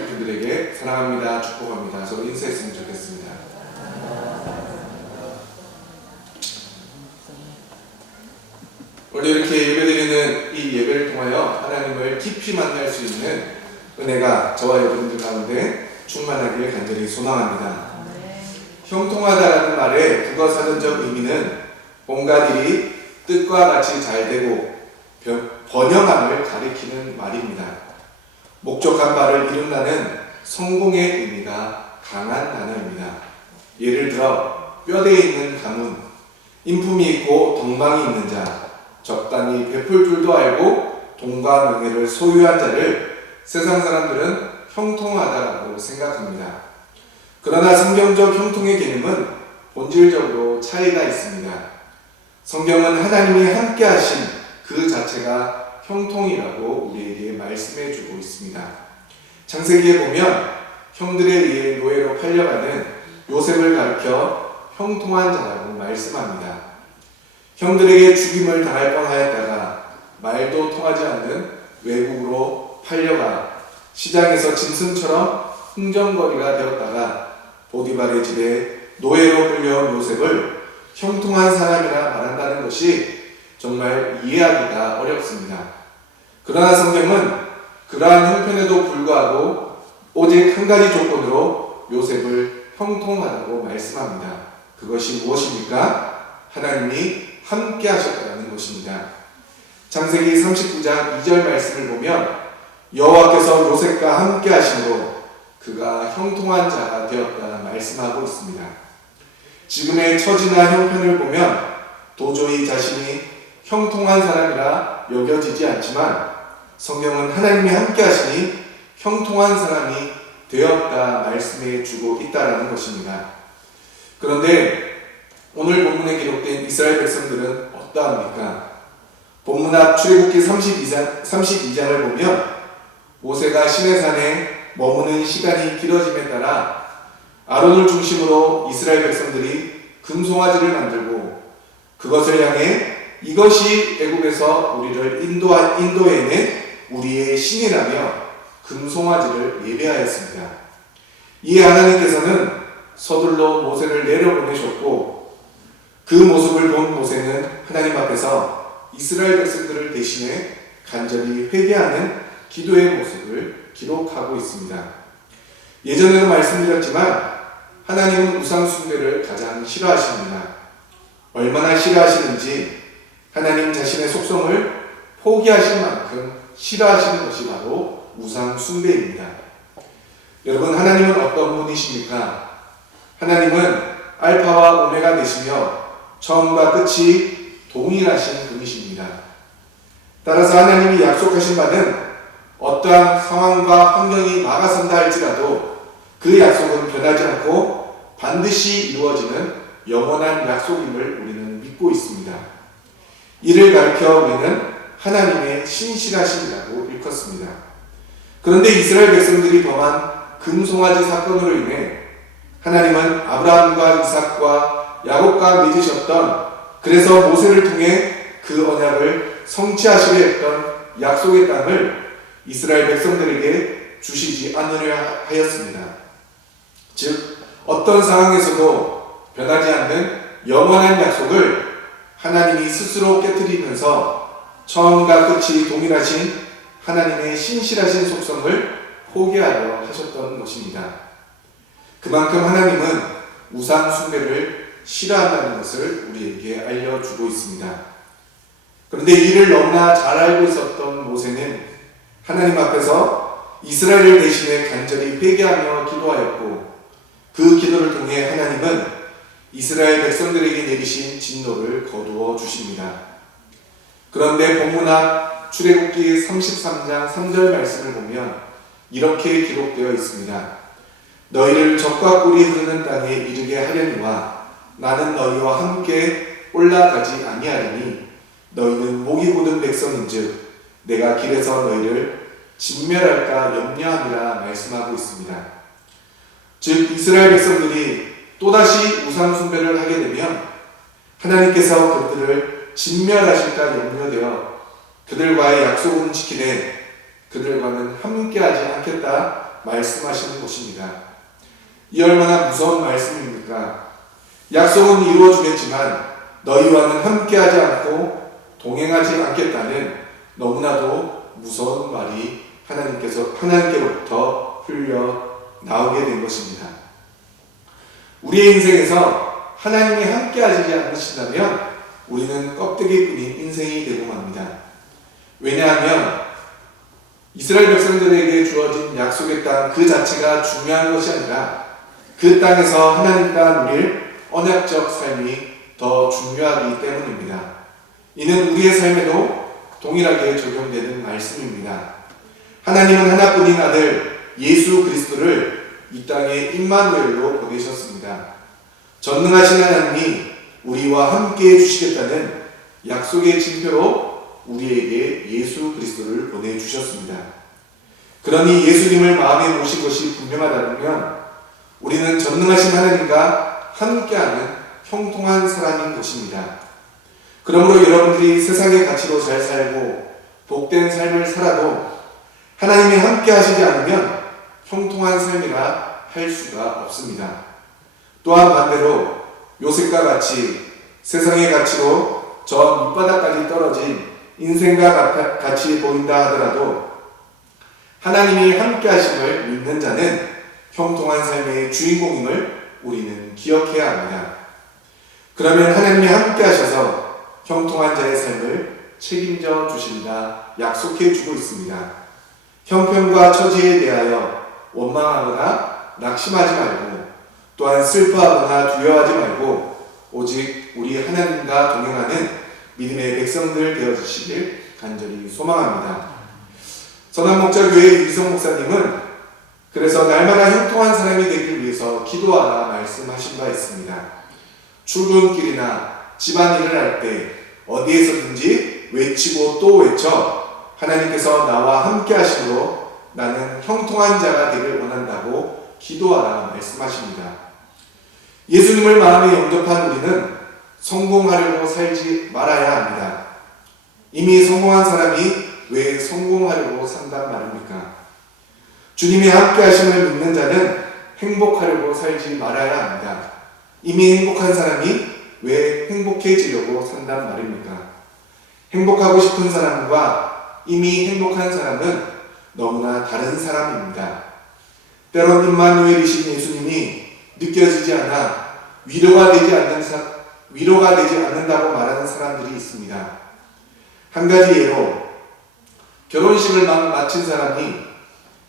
있는 분들에게 사랑합니다, 축복합니다 서로 인사했으면 좋겠습니다. 오늘 이렇게 예배드리는 이 예배를 통하여 하나님을 깊이 만날 수 있는 은혜가 저와 여러분들 가운데 충만하길 간절히 소망합니다. 형통하다라는 말의 국어 사전적 의미는 온갖 일이 뜻과 같이 잘 되고 번영함을 가리키는 말입니다. 목적한 바를 이룬다는 성공의 의미가 강한 단어입니다. 예를 들어 뼈대에 있는 가문, 인품이 있고 덕망이 있는 자, 적당히 베풀 줄도 알고 돈과 명예를 소유한 자를 세상 사람들은 형통하다라고 생각합니다. 그러나 성경적 형통의 개념은 본질적으로 차이가 있습니다. 성경은 하나님이 함께 하신 그 자체가 형통이라고 우리에게 말씀해 주고 있습니다. 창세기에 보면 형들에 의해 노예로 팔려가는 요셉을 가리켜 형통한 자라고 말씀합니다. 형들에게 죽임을 당할 뻔하였다가 말도 통하지 않는 외국으로 팔려가 시장에서 짐승처럼 흥정거리가 되었다가 보디발의 집에 노예로 끌려온 요셉을 형통한 사람이라 말한다는 것이 정말 이해하기가 어렵습니다. 그러나 성경은 그러한 형편에도 불구하고 오직 한 가지 조건으로 요셉을 형통하다고 말씀합니다. 그것이 무엇입니까? 하나님이 함께 하셨다는 것입니다. 창세기 39장 2절 말씀을 보면 여호와께서 요셉과 함께 하심으로 그가 형통한 자가 되었다 말씀하고 있습니다. 지금의 처지나 형편을 보면 도저히 자신이 형통한 사람이라 여겨지지 않지만 성경은 하나님이 함께 하시니 형통한 사람이 되었다 말씀해 주고 있다는 것입니다. 그런데 오늘 본문에 기록된 이스라엘 백성들은 어떠합니까? 본문 앞 출애굽기 32장을 보면 모세가 시내산에 머무는 시간이 길어짐에 따라 아론을 중심으로 이스라엘 백성들이 금송아지를 만들고 그것을 향해 이것이 애굽에서 우리를 인도해낸 우리의 신이라며 금송아지를 예배하였습니다. 이에 하나님께서는 서둘러 모세를 내려보내셨고 그 모습을 본 모세는 하나님 앞에서 이스라엘 백성들을 대신해 간절히 회개하는 기도의 모습을 기록하고 있습니다. 예전에도 말씀드렸지만 하나님은 우상 숭배를 가장 싫어하십니다. 얼마나 싫어하시는지 하나님 자신의 속성을 포기하신 만큼 싫어하시는 것이 바로 우상 숭배입니다. 여러분, 하나님은 어떤 분이십니까? 하나님은 알파와 오메가 되시며 처음과 끝이 동일하신 분이십니다. 따라서 하나님이 약속하신 바는 어떠한 상황과 환경이 막아선다 할지라도 그 약속은 변하지 않고 반드시 이루어지는 영원한 약속임을 우리는 믿고 있습니다. 이를 가리켜 우리는 하나님의 신실하심이라고 일컫습니다. 그런데 이스라엘 백성들이 범한 금송아지 사건으로 인해 하나님은 아브라함과 이삭과 야곱과 맺으셨던, 그래서 모세를 통해 그 언약을 성취하시려 했던 약속의 땅을 이스라엘 백성들에게 주시지 않으려 하였습니다. 즉 어떤 상황에서도 변하지 않는 영원한 약속을 하나님이 스스로 깨트리면서 처음과 끝이 동일하신 하나님의 신실하신 속성을 포기하려 하셨던 것입니다. 그만큼 하나님은 우상 숭배를 싫어한다는 것을 우리에게 알려주고 있습니다. 그런데 이를 너무나 잘 알고 있었던 모세는 하나님 앞에서 이스라엘을 대신해 간절히 회개하며 기도하였고 그 기도를 통해 하나님은 이스라엘 백성들에게 내리신 진노를 거두어 주십니다. 그런데 본문 앞 출애굽기 33장 3절 말씀을 보면 이렇게 기록되어 있습니다. 너희를 적과 꿀이 흐르는 땅에 이르게 하려니와 나는 너희와 함께 올라가지 아니하리니 너희는 목이 곧은 백성인즉 내가 길에서 너희를 진멸할까 염려함이라 말씀하고 있습니다. 즉 이스라엘 백성들이 또다시 우상 숭배를 하게 되면 하나님께서 그들을 진멸하실까 염려되어 그들과의 약속은 지키되 그들과는 함께하지 않겠다 말씀하시는 것입니다. 이 얼마나 무서운 말씀입니까? 약속은 이루어주겠지만 너희와는 함께하지 않고 동행하지 않겠다는 너무나도 무서운 말이 하나님께로부터 흘려 나오게 된 것입니다. 우리의 인생에서 하나님이 함께하지 않으신다면 우리는 껍데기뿐인 인생이 되고 맙니다. 왜냐하면 이스라엘 백성들에게 주어진 약속의 땅 그 자체가 중요한 것이 아니라 그 땅에서 하나님과 누릴 언약적 삶이 더 중요하기 때문입니다. 이는 우리의 삶에도 동일하게 적용되는 말씀입니다. 하나님은 하나뿐인 아들 예수 그리스도를 이 땅에 임마누엘로 보내셨습니다. 전능하신 하나님이 우리와 함께 해주시겠다는 약속의 징표로 우리에게 예수 그리스도를 보내주셨습니다. 그러니 예수님을 마음에 모신 것이 분명하다면 우리는 전능하신 하나님과 함께하는 형통한 사람인 것입니다. 그러므로 여러분들이 세상의 가치로 잘 살고 복된 삶을 살아도 하나님이 함께 하시지 않으면 형통한 삶이라 할 수가 없습니다. 또한 반대로 요셉과 같이 세상의 가치로 저 밑바닥까지 떨어진 인생과 같이 보인다 하더라도 하나님이 함께 하심을 믿는 자는 형통한 삶의 주인공임을 우리는 기억해야 합니다. 그러면 하나님이 함께 하셔서 형통한 자의 삶을 책임져 주신다 약속해 주고 있습니다. 형편과 처지에 대하여 원망하거나 낙심하지 말고 또한 슬퍼하거나 두려워하지 말고 오직 우리 하나님과 동행하는 믿음의 백성들 되어주시길 간절히 소망합니다. 선한목자교회 유기성 목사님은 그래서 날마다 형통한 사람이 되기 위해서 기도하라 말씀하신 바 있습니다. 출근길이나 집안일을 할 때 어디에서든지 외치고 또 외쳐 하나님께서 나와 함께 하심으로 나는 형통한 자가 되길 원한다고 기도하라 말씀하십니다. 예수님을 마음에 영접한 우리는 성공하려고 살지 말아야 합니다. 이미 성공한 사람이 왜 성공하려고 산단 말입니까? 주님이 함께 하심을 믿는 자는 행복하려고 살지 말아야 합니다. 이미 행복한 사람이 왜 행복해지려고 산단 말입니까? 행복하고 싶은 사람과 이미 행복한 사람은 너무나 다른 사람입니다. 때론 임마누엘이신 예수님이 느껴지지 않아 위로가 되지 않는다고 말하는 사람들이 있습니다. 한 가지 예로 결혼식을 마친 사람이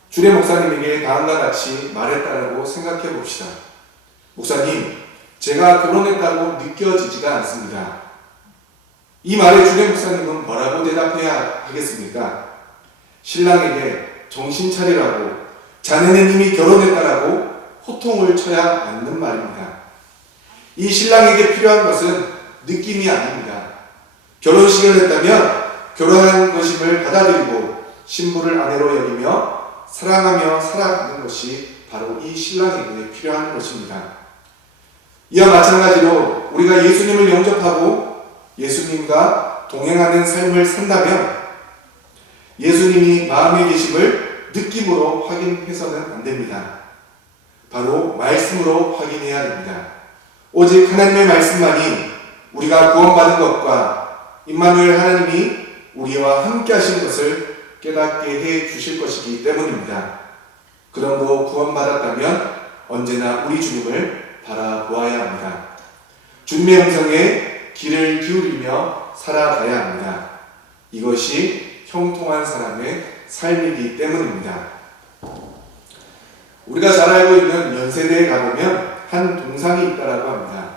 주례 목사님에게 다음과 같이 말했다고 생각해 봅시다. 목사님, 제가 결혼했다고 느껴지지가 않습니다. 이 말에 주례 목사님은 뭐라고 대답해야 하겠습니까? 신랑에게 정신 차리라고, 자네는 이미 결혼했다라고 호통을 쳐야 맞는 말입니다. 이 신랑에게 필요한 것은 느낌이 아닙니다. 결혼식을 했다면 결혼한 것임을 받아들이고 신부를 아내로 여기며 사랑하며 살아가는 것이 바로 이 신랑에게 필요한 것입니다. 이와 마찬가지로 우리가 예수님을 영접하고 예수님과 동행하는 삶을 산다면 예수님이 마음에 계심을 느낌으로 확인해서는 안 됩니다. 바로 말씀으로 확인해야 됩니다. 오직 하나님의 말씀만이 우리가 구원받은 것과 임마누엘 하나님이 우리와 함께 하신 것을 깨닫게 해 주실 것이기 때문입니다. 그러므로 구원받았다면 언제나 우리 주님을 바라보아야 합니다. 주님의 음성에 귀를 기울이며 살아가야 합니다. 이것이 형통한 사람의 삶이기 때문입니다. 우리가 잘 알고 있는 연세대에 가보면 한 동상이 있다라고 합니다.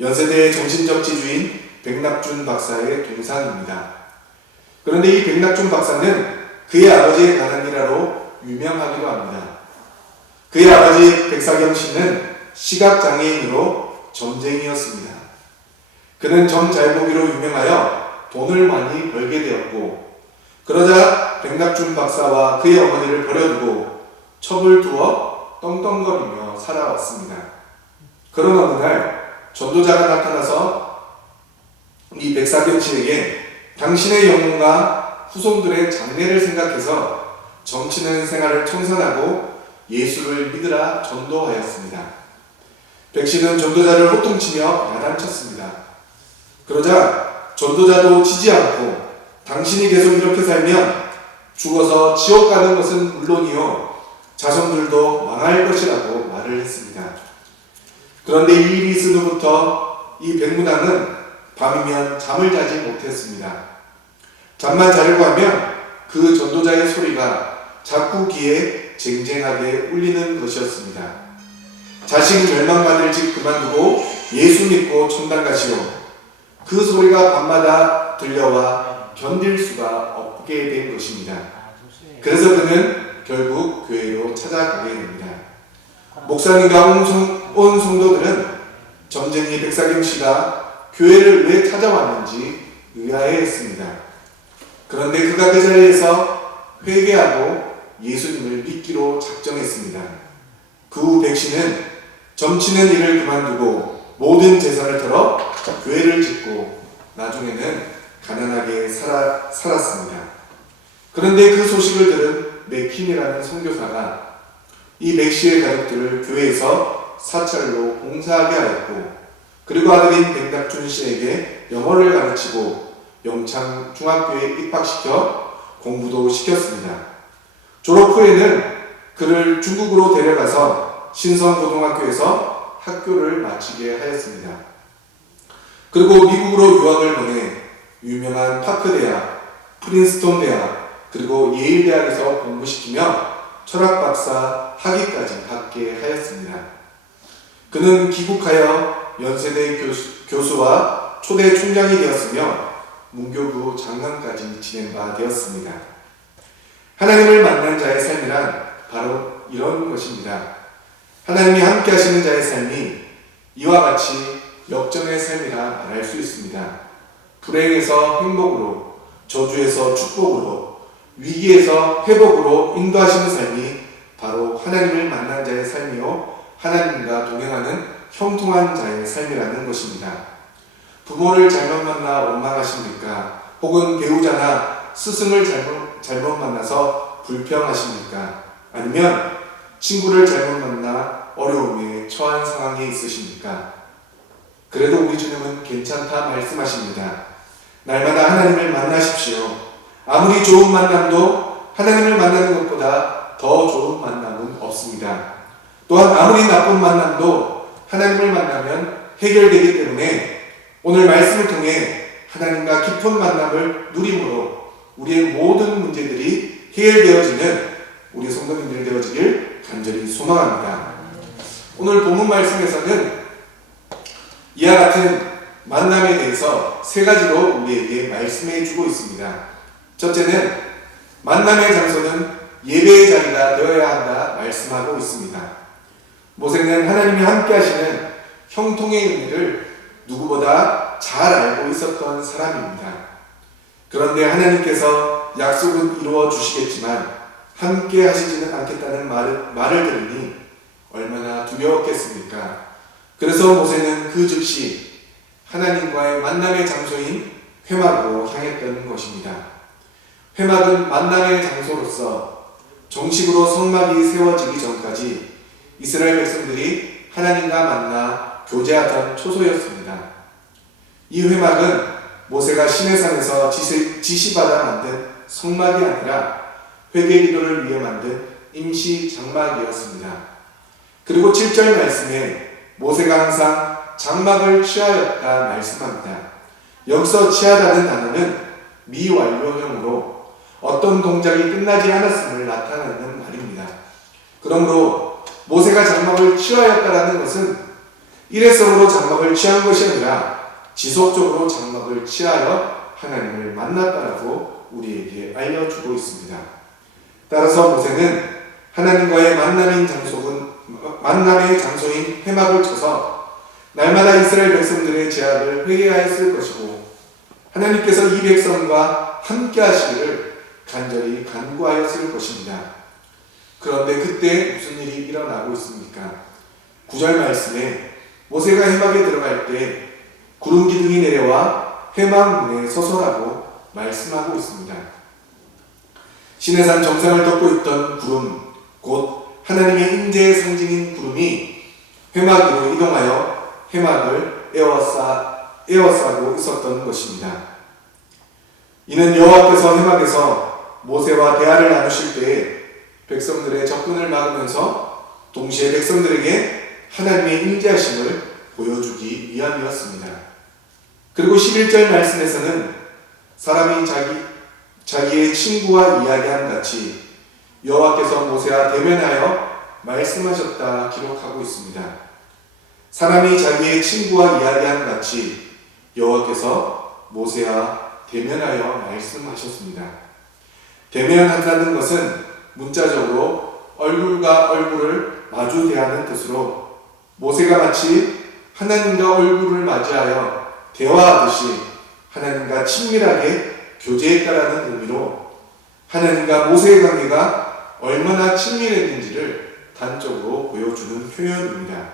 연세대의 정신적 지주인 백낙준 박사의 동상입니다. 그런데 이 백낙준 박사는 그의 아버지의 가난이라로 유명하기도 합니다. 그의 아버지 백사경 씨는 시각장애인으로 점쟁이였습니다. 그는 점 잘 보기로 유명하여 돈을 많이 벌게 되었고, 그러자 백낙준 박사와 그의 어머니를 버려두고 첩을 두어 떵떵거리며 살아왔습니다. 그런 어느 날 전도자가 나타나서 이 백사경 씨에게 당신의 영혼과 후손들의 장래를 생각해서 정치는 생활을 청산하고 예수를 믿으라 전도하였습니다. 백신은 전도자를 호통치며 야단쳤습니다. 그러자 전도자도 지지 않고 당신이 계속 이렇게 살면 죽어서 지옥 가는 것은 물론이요 자손들도 망할 것이라고 말을 했습니다. 그런데 이 일이 있은 후부터 이 백문왕은 밤이면 잠을 자지 못했습니다. 잠만 자려고 하면 그 전도자의 소리가 자꾸 귀에 쟁쟁하게 울리는 것이었습니다. 자식 멸망받을 집 그만두고 예수 믿고 천당 가시오. 그 소리가 밤마다 들려와 견딜 수가 없게 된 것입니다. 그래서 그는 결국 교회로 찾아가게 됩니다. 목사님과 온 성도들은 점쟁이 백사경 씨가 교회를 왜 찾아왔는지 의아해했습니다. 그런데 그가 그 자리에서 회개하고 예수님을 믿기로 작정했습니다. 그 후 백씨는 점치는 일을 그만두고 모든 재산을 털어 교회를 짓고 나중에는 가난하게 살았습니다. 그런데 그 소식을 들은 맥킨이라는 선교사가 이 맥씨의 가족들을 교회에서 사찰로 봉사하게 하였고 그리고 아들인 백낙준 씨에게 영어를 가르치고 영창 중학교에 입학시켜 공부도 시켰습니다. 졸업 후에는 그를 중국으로 데려가서 신성고등학교에서 학교를 마치게 하였습니다. 그리고 미국으로 유학을 보내 유명한 파크 대학, 프린스톤 대학, 그리고 예일 대학에서 공부시키며 철학 박사 학위까지 받게 하였습니다. 그는 귀국하여 연세대 교수와 초대 총장이 되었으며 문교부 장관까지 지낸 바 되었습니다. 하나님을 만난 자의 삶이란 바로 이런 것입니다. 하나님이 함께 하시는 자의 삶이 이와 같이 역전의 삶이라 말할 수 있습니다. 불행에서 행복으로, 저주에서 축복으로, 위기에서 회복으로 인도하시는 삶이 바로 하나님을 만난 자의 삶이요 하나님과 동행하는 형통한 자의 삶이라는 것입니다. 부모를 잘못 만나 원망하십니까? 혹은 배우자나 스승을 잘못 만나서 불평하십니까? 아니면 친구를 잘못 만나 어려움에 처한 상황에 있으십니까? 그래도 우리 주님은 괜찮다 말씀하십니다. 날마다 하나님을 만나십시오. 아무리 좋은 만남도 하나님을 만나는 것보다 더 좋은 만남은 없습니다. 또한 아무리 나쁜 만남도 하나님을 만나면 해결되기 때문에 오늘 말씀을 통해 하나님과 깊은 만남을 누림으로 우리의 모든 문제들이 해결되어지는 우리 성도님들 되어지길 간절히 소망합니다. 오늘 본문 말씀에서는 이와 같은 만남에 대해서 세 가지로 우리에게 말씀해 주고 있습니다. 첫째는 만남의 장소는 예배의 자리가 되어야 한다 말씀하고 있습니다. 모세는 하나님이 함께 하시는 형통의 의미를 누구보다 잘 알고 있었던 사람입니다. 그런데 하나님께서 약속은 이루어 주시겠지만 함께 하시지는 않겠다는 말을 들으니 얼마나 두려웠겠습니까? 그래서 모세는 그 즉시 하나님과의 만남의 장소인 회막으로 향했던 것입니다. 회막은 만남의 장소로서 정식으로 성막이 세워지기 전까지 이스라엘 백성들이 하나님과 만나 교제하던 초소였습니다. 이 회막은 모세가 시내산에서 지시받아 만든 성막이 아니라 회개 기도를 위해 만든 임시 장막이었습니다. 그리고 7절 말씀에 모세가 항상 장막을 취하였다 말씀합니다. 여기서 취하다는 단어는 미완료형으로 어떤 동작이 끝나지 않았음을 나타내는 말입니다. 그러므로 모세가 장막을 취하였다라는 것은 일회성으로 장막을 취한 것이 아니라 지속적으로 장막을 취하여 하나님을 만났다라고 우리에게 알려주고 있습니다. 따라서 모세는 하나님과의 만남의 장소인 회막을 쳐서 날마다 이스라엘 백성들의 죄악을 회개하였을 것이고 하나님께서 이 백성과 함께 하시기를 간절히 간구하였을 것입니다. 그런데 그때 무슨 일이 일어나고 있습니까? 9절 말씀에 모세가 회막에 들어갈 때 구름 기둥이 내려와 회막 문에 서서라고 말씀하고 있습니다. 시내산 정상을 덮고 있던 구름, 곧 하나님의 임재의 상징인 구름이 회막으로 이동하여 회막을 에워싸고 있었던 것입니다. 이는 여호와께서 회막에서 모세와 대화를 나누실 때에 백성들의 접근을 막으면서 동시에 백성들에게 하나님의 임재하심을 보여주기 위함이었습니다. 그리고 11절 말씀에서는 사람이 자기의 친구와 이야기함 같이 여호와께서 모세와 대면하여 말씀하셨다 기록하고 있습니다. 사람이 자기의 친구와 이야기함 같이 여호와께서 모세와 대면하여 말씀하셨습니다. 대면한다는 것은 문자적으로 얼굴과 얼굴을 마주 대하는 뜻으로 모세가 마치 하나님과 얼굴을 맞이하여 대화하듯이 하나님과 친밀하게 교제했다라는 의미로 하나님과 모세의 관계가 얼마나 친밀했는지를 단적으로 보여주는 표현입니다.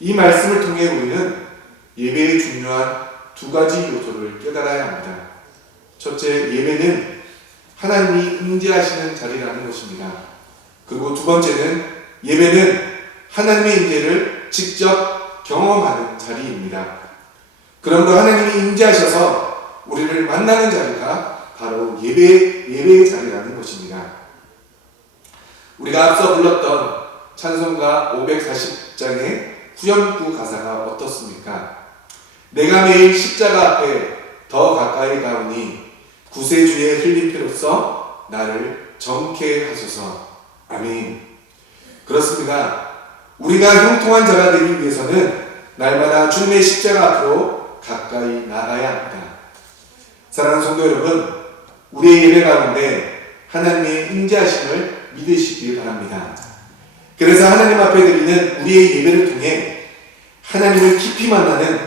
이 말씀을 통해 우리는 예배의 중요한 두 가지 요소를 깨달아야 합니다. 첫째, 예배는 하나님이 임재하시는 자리라는 것입니다. 그리고 두 번째는 예배는 하나님의 임재를 직접 경험하는 자리입니다. 그러므로 하나님이 임재하셔서 우리를 만나는 자리가 바로 예배의 자리라는 것입니다. 우리가 앞서 불렀던 찬송가 540장의 후렴구 가사가 어떻습니까? 내가 매일 십자가 앞에 더 가까이 가오니 구세주의 흘린 피로써 나를 정케 하소서. 아멘. 그렇습니다. 우리가 형통한 자가 되기 위해서는 날마다 주님의 십자가 앞으로 가까이 나가야 합니다. 사랑하는 성도 여러분, 우리의 예배 가운데 하나님의 임재하심을 믿으시기 바랍니다. 그래서 하나님 앞에 드리는 우리의 예배를 통해 하나님을 깊이 만나는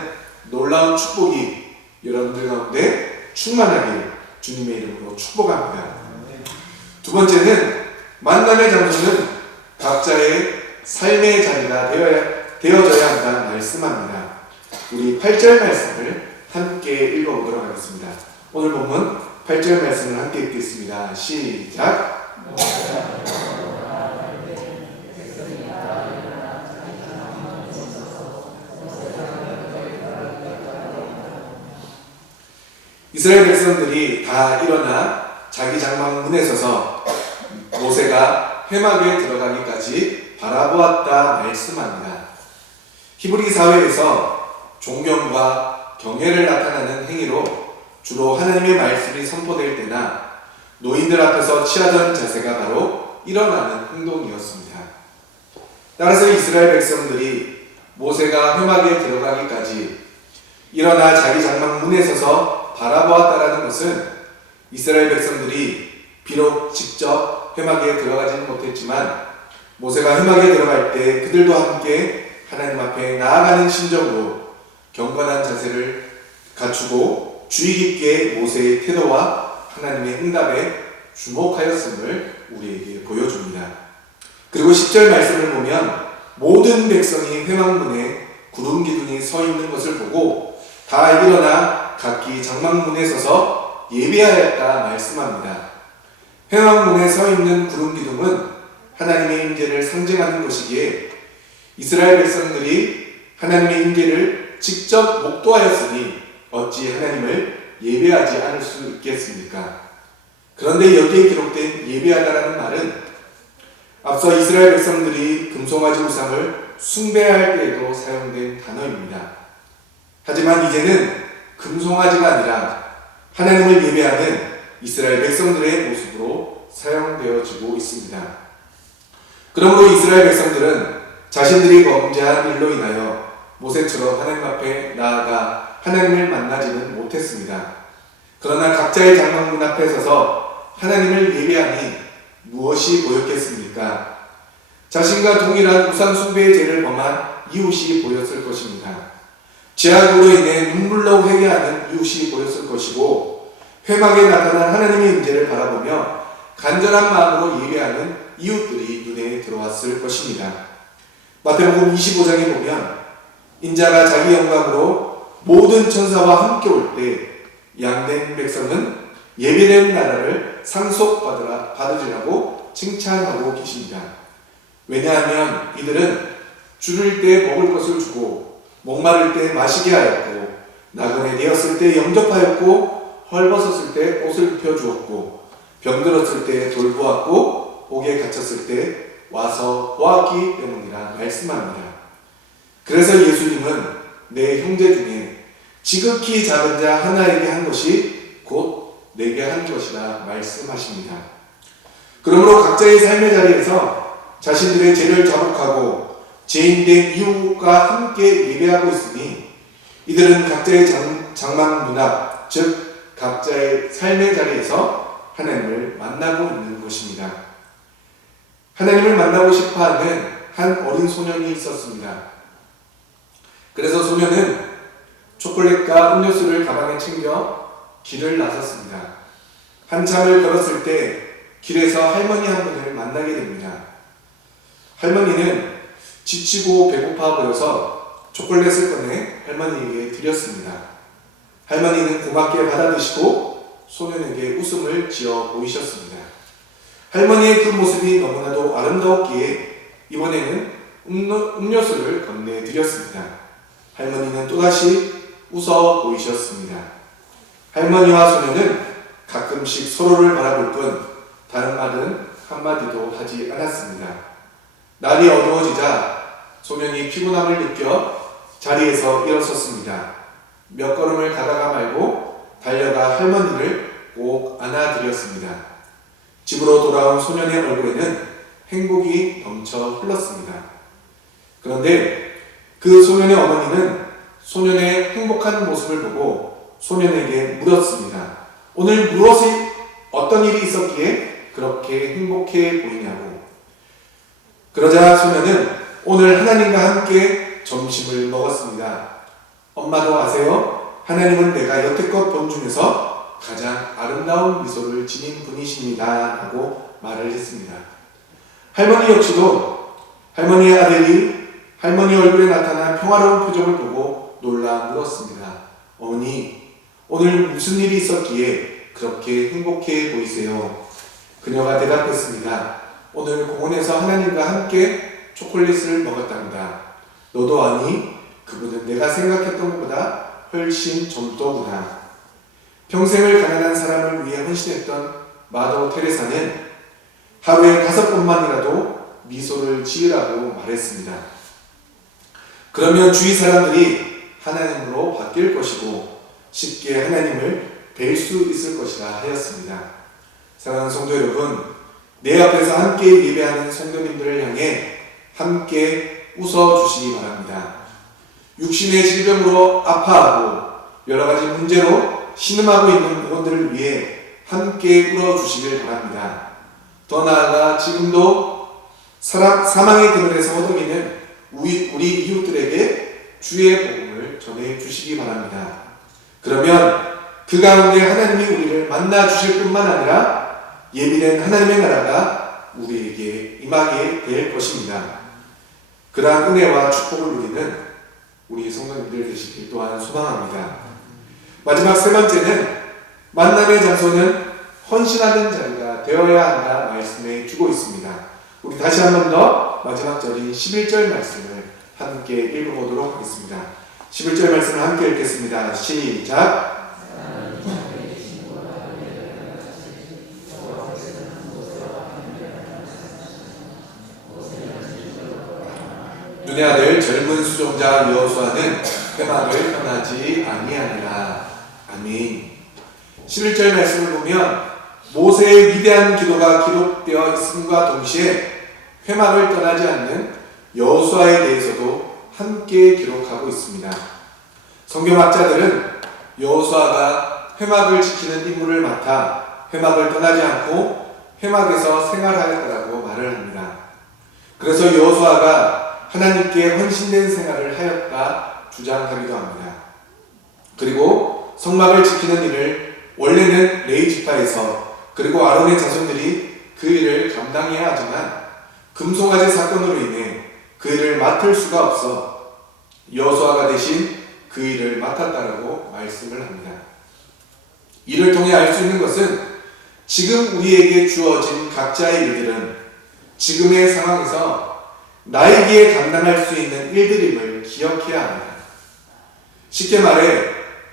놀라운 축복이 여러분들 가운데 충만하길 주님의 이름으로 축복합니다. 두 번째는 만남의 장소는 각자의 삶의 자리가 되어져야 한다 말씀합니다. 우리 8절 말씀을 함께 읽어보도록 하겠습니다. 오늘 본문 8절 말씀을 함께 읽겠습니다. 시작. 이스라엘 백성들이 다 일어나 자기 장막 문에 서서 모세가 회막에 들어가기까지 바라보았다 말씀합니다. 히브리 사회에서 존경과 경외를 나타내는 행위로 주로 하나님의 말씀이 선포될 때나 노인들 앞에서 취하던 자세가 바로 일어나는 행동이었습니다. 따라서 이스라엘 백성들이 모세가 회막에 들어가기까지 일어나 자기 장막 문에 서서 바라보았다라는 것은 이스라엘 백성들이 비록 직접 회막에 들어가지는 못했지만 모세가 회막에 들어갈 때 그들도 함께 하나님 앞에 나아가는 심정으로 경건한 자세를 갖추고 주의 깊게 모세의 태도와 하나님의 응답에 주목하였음을 우리에게 보여줍니다. 그리고 10절 말씀을 보면 모든 백성이 회막문에 구름 기둥이 서 있는 것을 보고 다 일어나 각기 장막문에 서서 예배하였다 말씀합니다. 회막문에 서 있는 구름 기둥은 하나님의 임재를 상징하는 것이기에 이스라엘 백성들이 하나님의 임재를 직접 목도하였으니 어찌 하나님을 예배하지 않을 수 있겠습니까? 그런데 여기에 기록된 예배하다라는 말은 앞서 이스라엘 백성들이 금송아지 우상을 숭배할 때에도 사용된 단어입니다. 하지만 이제는 금송아지가 아니라 하나님을 예배하는 이스라엘 백성들의 모습으로 사용되어지고 있습니다. 그러므로 이스라엘 백성들은 자신들이 범죄한 일로 인하여 모세처럼 하나님 앞에 나아가 하나님을 만나지는 못했습니다. 그러나 각자의 장막문 앞에 서서 하나님을 예배하니 무엇이 보였겠습니까? 자신과 동일한 우상 숭배의 죄를 범한 이웃이 보였을 것입니다. 죄악으로 인해 눈물로 회개하는 이웃이 보였을 것이고 회막에 나타난 하나님의 임재를 바라보며 간절한 마음으로 예배하는 이웃들이 눈에 들어왔을 것입니다. 마태복음 25장에 보면 인자가 자기 영광으로 모든 천사와 함께 올 때 양된 백성은 예배된 나라를 받으리라고 칭찬하고 계십니다. 왜냐하면 이들은 줄을 때 먹을 것을 주고 목마를 때 마시게 하였고 나그네 되었을 때 영접하였고 헐벗었을 때 옷을 입혀주었고 병들었을 때 돌보았고 옥에 갇혔을 때 와서 보았기 때문이라 말씀합니다. 그래서 예수님은 내 형제 중에 지극히 작은 자 하나에게 한 것이 곧 내게 한 것이라 말씀하십니다. 그러므로 각자의 삶의 자리에서 자신들의 죄를 자복하고 죄인된 이웃과 함께 예배하고 있으니 이들은 각자의 장막 문 앞, 즉 각자의 삶의 자리에서 하나님을 만나고 있는 것입니다. 하나님을 만나고 싶어하는 한 어린 소년이 있었습니다. 그래서 소년은 초콜릿과 음료수를 가방에 챙겨 길을 나섰습니다. 한참을 걸었을 때 길에서 할머니 한 분을 만나게 됩니다. 할머니는 지치고 배고파 보여서 초콜릿을 꺼내 할머니에게 드렸습니다. 할머니는 고맙게 받아드시고 소년에게 웃음을 지어 보이셨습니다. 할머니의 그 모습이 너무나도 아름다웠기에 이번에는 음료수를 건네드렸습니다. 할머니는 또다시 웃어 보이셨습니다. 할머니와 소년은 가끔씩 서로를 바라볼 뿐 다른 말은 한마디도 하지 않았습니다. 날이 어두워지자 소년이 피곤함을 느껴 자리에서 일어섰습니다. 몇 걸음을 가다가 말고 달려가 할머니를 꼭 안아드렸습니다. 집으로 돌아온 소년의 얼굴에는 행복이 넘쳐 흘렀습니다. 그런데 그 소년의 어머니는 소년의 행복한 모습을 보고 소년에게 물었습니다. 오늘 무엇이 어떤 일이 있었기에 그렇게 행복해 보이냐고. 그러자 소년은 오늘 하나님과 함께 점심을 먹었습니다. 엄마도 아세요? 하나님은 내가 여태껏 본 중에서 가장 아름다운 미소를 지닌 분이십니다. 라고 말을 했습니다. 할머니 역시도 할머니의 아들이 할머니 얼굴에 나타난 평화로운 표정을 보고 놀라 물었습니다. 어머니, 오늘 무슨 일이 있었기에 그렇게 행복해 보이세요? 그녀가 대답했습니다. 오늘 공원에서 하나님과 함께 초콜릿을 먹었답니다. 너도 아니? 그분은 내가 생각했던 것보다 훨씬 젊더구나. 평생을 가난한 사람을 위해 헌신했던 마더 테레사는 하루에 5번만이라도 미소를 지으라고 말했습니다. 그러면 주위 사람들이 하나님으로 바뀔 것이고 쉽게 하나님을 뵐 수 있을 것이라 하였습니다. 사랑하는 성도 여러분, 내 앞에서 함께 예배하는 성도님들을 향해 함께 웃어주시기 바랍니다. 육신의 질병으로 아파하고 여러 가지 문제로 신음하고 있는 영혼들을 위해 함께 울어주시길 바랍니다. 더 나아가 지금도 사망의 그늘에서 허덕이는 우리 이웃들에게 주의 복음을 전해주시기 바랍니다. 그러면 그 가운데 하나님이 우리를 만나 주실 뿐만 아니라 예비된 하나님의 나라가 우리에게 임하게 될 것입니다. 그러한 은혜와 축복을 누리는 우리 성도님들 되시길 또한 소망합니다. 마지막 세 번째는 만남의 장소는 헌신하는 자리가 되어야 한다 말씀해 주고 있습니다. 우리 다시 한 번 더 마지막 절인 11절 말씀을 함께 읽어보도록 하겠습니다. 11절 말씀을 함께 읽겠습니다. 시작! 눈의 아들 젊은 수종자 여호수아는 회막을 떠나지 아니하니라. 아멘. 11절 말씀을 보면 모세의 위대한 기도가 기록되어 있음과 동시에 회막을 떠나지 않는 여호수아에 대해서도 함께 기록하고 있습니다. 성경학자들은 여호수아가 회막을 지키는 임무를 맡아 회막을 떠나지 않고 회막에서 생활하였다고 말을 합니다. 그래서 여호수아가 하나님께 헌신된 생활을 하였다 주장하기도 합니다. 그리고 성막을 지키는 일을 원래는 레위지파에서 그리고 아론의 자손들이 그 일을 감당해야 하지만 금송아지 사건으로 인해 그 일을 맡을 수가 없어 여호수아가 대신 그 일을 맡았다라고 말씀을 합니다. 이를 통해 알 수 있는 것은 지금 우리에게 주어진 각자의 일들은 지금의 상황에서 나에게 감당할 수 있는 일들임을 기억해야 합니다. 쉽게 말해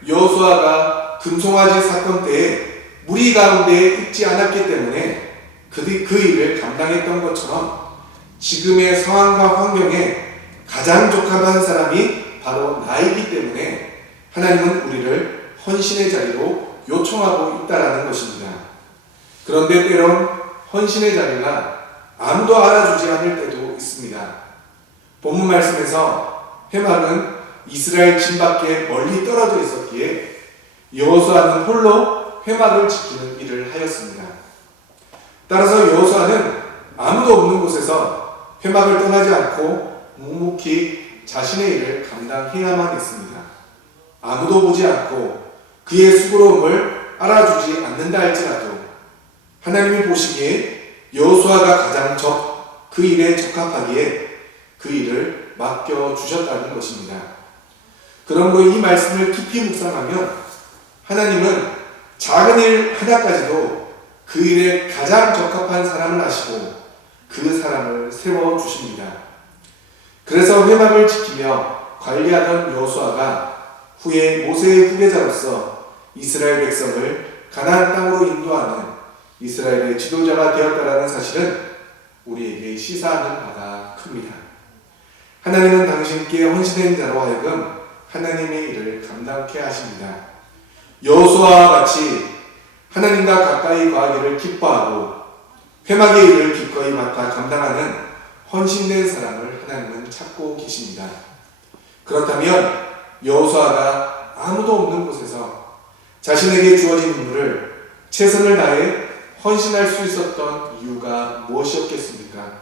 여호수아가 금송아지 사건 때에 무리 가운데 있지 않았기 때문에 그 일을 감당했던 것처럼 지금의 상황과 환경에 가장 적합한 사람이 바로 나이기 때문에 하나님은 우리를 헌신의 자리로 요청하고 있다는 것입니다. 그런데 때론 헌신의 자리가 아무도 알아주지 않을 때도 있습니다. 본문 말씀에서 회막은 이스라엘 진 밖에 멀리 떨어져 있었기에 여호수아는 홀로 회막을 지키는 일을 하였습니다. 따라서 여호수아는 아무도 없는 곳에서 회막을 떠나지 않고 묵묵히 자신의 일을 감당해야만 했습니다. 아무도 보지 않고 그의 수고로움을 알아주지 않는다 할지라도 하나님이 보시기에 여호수아가 가장 그 일에 적합하기에 그 일을 맡겨주셨다는 것입니다. 그러므로 이 말씀을 깊이 묵상하면 하나님은 작은 일 하나까지도 그 일에 가장 적합한 사람을 아시고 그 사람을 세워주십니다. 그래서 회막을 지키며 관리하던 여호수아가 후에 모세의 후계자로서 이스라엘 백성을 가나안 땅으로 인도하는 이스라엘의 지도자가 되었다는 사실은 우리에게 시사하는 바가 큽니다. 하나님은 당신께 헌신된 자로 하여금 하나님의 일을 감당케 하십니다. 여호수아와 같이 하나님과 가까이 거하기를 기뻐하고 회막의 일을 기꺼이 맡아 감당하는 헌신된 사람을 하나님은 찾고 계십니다. 그렇다면 여호수아가 아무도 없는 곳에서 자신에게 주어진 임무를 최선을 다해 헌신할 수 있었던 이유가 무엇이었겠습니까?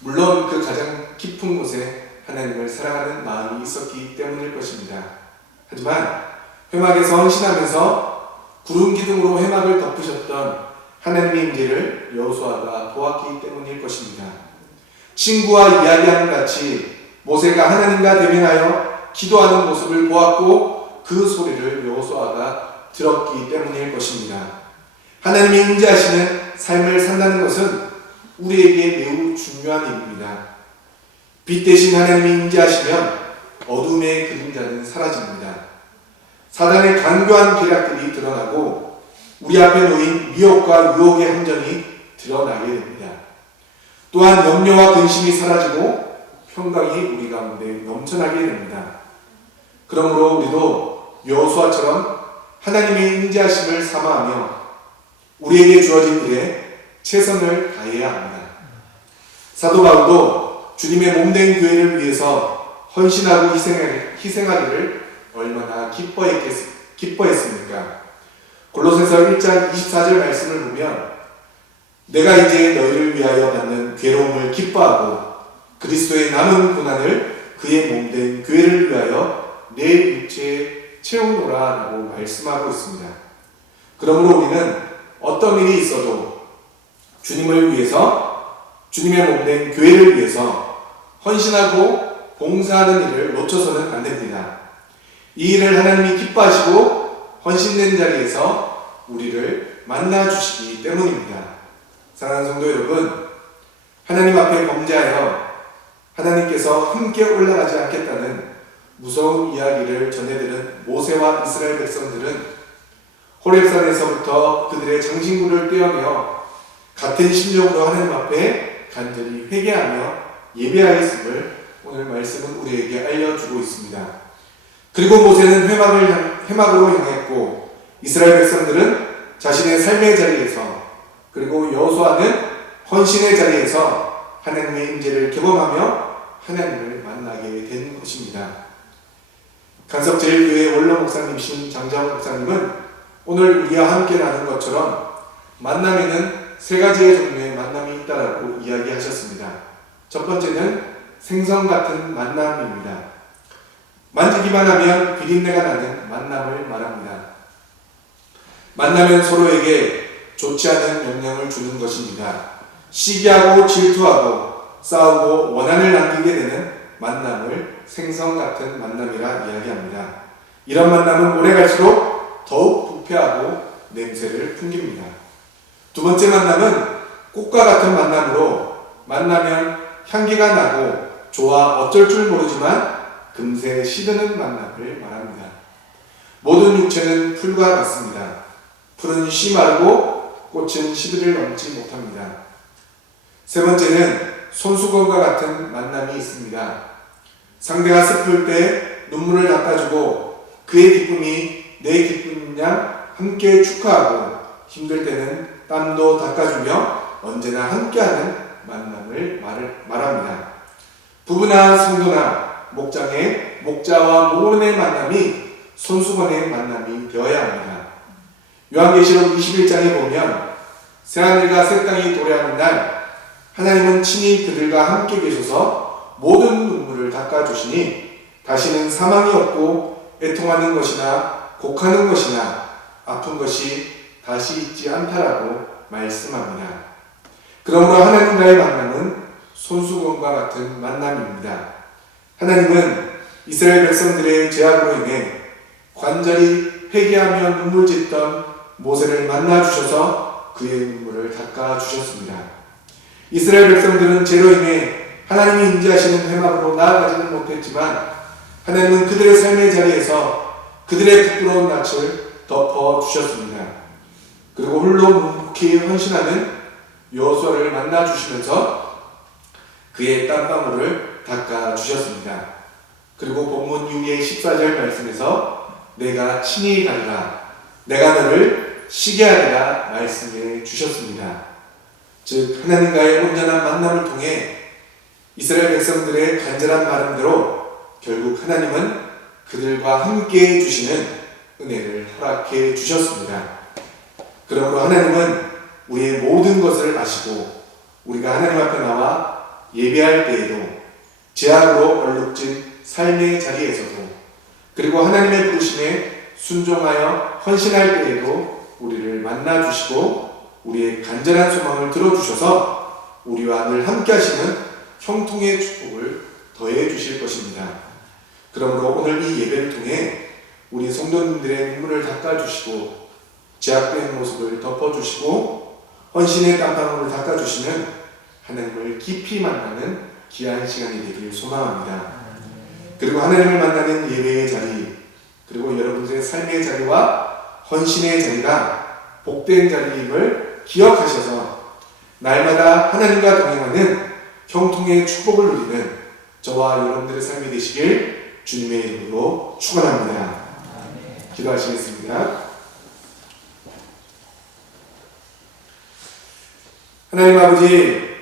물론 그 가장 깊은 곳에 하나님을 사랑하는 마음이 있었기 때문일 것입니다. 하지만 회막에서 헌신하면서 구름 기둥으로 회막을 덮으셨던 하나님의 임재를 여호수아가 보았기 때문일 것입니다. 친구와 이야기하는 같이 모세가 하나님과 대면하여 기도하는 모습을 보았고 그 소리를 여호수아가 들었기 때문일 것입니다. 하나님이 임재하시는 삶을 산다는 것은 우리에게 매우 중요한 일입니다. 빛 대신 하나님이 임재하시면 어둠의 그림자는 사라집니다. 사단의 간교한 계략들이 드러나고 우리 앞에 놓인 미혹과 유혹의 함정이 드러나게 됩니다. 또한 염려와 근심이 사라지고 평강이 우리 가운데 넘쳐나게 됩니다. 그러므로 우리도 여호수아처럼 하나님의 임재하심을 사모하며 우리에게 주어진 일에 최선을 다해야 합니다. 사도 바울도 주님의 몸된 교회를 위해서 헌신하고 희생하기를 얼마나 기뻐했습니까? 골로새서 1장 24절 말씀을 보면 내가 이제 너희를 위하여 받는 괴로움을 기뻐하고 그리스도의 남은 고난을 그의 몸된 교회를 위하여 내 육체에 채우노라 라고 말씀하고 있습니다. 그러므로 우리는 어떤 일이 있어도 주님을 위해서, 주님의 몸된 교회를 위해서 헌신하고 봉사하는 일을 놓쳐서는 안 됩니다. 이 일을 하나님이 기뻐하시고 헌신된 자리에서 우리를 만나주시기 때문입니다. 사랑하는 성도 여러분, 하나님 앞에 범죄하여 하나님께서 함께 올라가지 않겠다는 무서운 이야기를 전해들은 모세와 이스라엘 백성들은 호렙산에서부터 그들의 장신구를 떼어내어 같은 심령으로 하나님 앞에 간절히 회개하며 예배하였음을 오늘 말씀은 우리에게 알려주고 있습니다. 그리고 모세는 회막으로 향했고 이스라엘 백성들은 자신의 삶의 자리에서 그리고 여호수아는 헌신의 자리에서 하나님의 임재를 경험하며 하나님을 만나게 된 것입니다. 간석제일교회 원로 목사님이신 장자훈 목사님은 오늘 우리와 함께 나눈 것처럼 만남에는 세 가지의 종류의 만남이 있다라고 이야기하셨습니다. 첫 번째는 생선 같은 만남입니다. 만지기만 하면 비린내가 나는 만남을 말합니다. 만나면 서로에게 좋지 않은 영향을 주는 것입니다. 시기하고 질투하고 싸우고 원한을 남기게 되는 만남을 생선 같은 만남이라 이야기합니다. 이런 만남은 오래 갈수록 더욱 부패하고 냄새를 풍깁니다. 두 번째 만남은 꽃과 같은 만남으로 만나면 향기가 나고 좋아 어쩔 줄 모르지만 금세 시드는 만남을 말합니다. 모든 육체는 풀과 같습니다. 풀은 씨 마르고 꽃은 시드를 넘지 못합니다. 세 번째는 손수건과 같은 만남이 있습니다. 상대가 슬플 때 눈물을 닦아주고 그의 기쁨이 내 기쁨인 양 함께 축하하고 힘들 때는 땀도 닦아주며 언제나 함께하는 만남을 말합니다. 부부나 성도나 목장의 목자와 모원의 만남이 손수건의 만남이 되어야 합니다. 요한계시록 21장에 보면 새하늘과 새 땅이 도래하는 날 하나님은 친히 그들과 함께 계셔서 모든 눈물을 닦아주시니 다시는 사망이 없고 애통하는 것이나 곡하는 것이나 아픈 것이 다시 있지 않다라고 말씀합니다. 그러므로 하나님과의 만남은 손수건과 같은 만남입니다. 하나님은 이스라엘 백성들의 죄악으로 인해 관절이 회개하며 눈물 짓던 모세를 만나주셔서 그의 눈물을 닦아주셨습니다. 이스라엘 백성들은 죄로 인해 하나님이 인지하시는 회막으로 나아가지는 못했지만 하나님은 그들의 삶의 자리에서 그들의 부끄러운 낯을 덮어주셨습니다. 그리고 홀로 묵묵히 헌신하는 여호수아를 만나주시면서 그의 땀방울을 닦아주셨습니다. 그리고 본문 이후의 14절 말씀에서 내가 친히 가리라 내가 너를 쉬게 하리라 말씀해 주셨습니다. 즉 하나님과의 온전한 만남을 통해 이스라엘 백성들의 간절한 마음대로 결국 하나님은 그들과 함께 해주시는 은혜를 허락해 주셨습니다. 그러므로 하나님은 우리의 모든 것을 아시고 우리가 하나님 앞에 나와 예배할 때에도 죄악으로 얼룩진 삶의 자리에서도 그리고 하나님의 부르심에 순종하여 헌신할 때에도 우리를 만나주시고 우리의 간절한 소망을 들어주셔서 우리와 늘 함께 하시는 형통의 축복을 더해 주실 것입니다. 그러므로 오늘 이 예배를 통해 우리 성도님들의 눈물을 닦아주시고 죄악된 모습을 덮어주시고 헌신의 땀방울을 닦아주시는 하나님을 깊이 만나는 귀한 시간이 되길 소망합니다. 그리고 하나님을 만나는 예배의 자리 그리고 여러분들의 삶의 자리와 헌신의 자리가 복된 자리임을 기억하셔서 날마다 하나님과 동행하는 형통의 축복을 누리는 저와 여러분들의 삶이 되시길 주님의 이름으로 축원합니다. 기도하시겠습니다. 하나님 아버지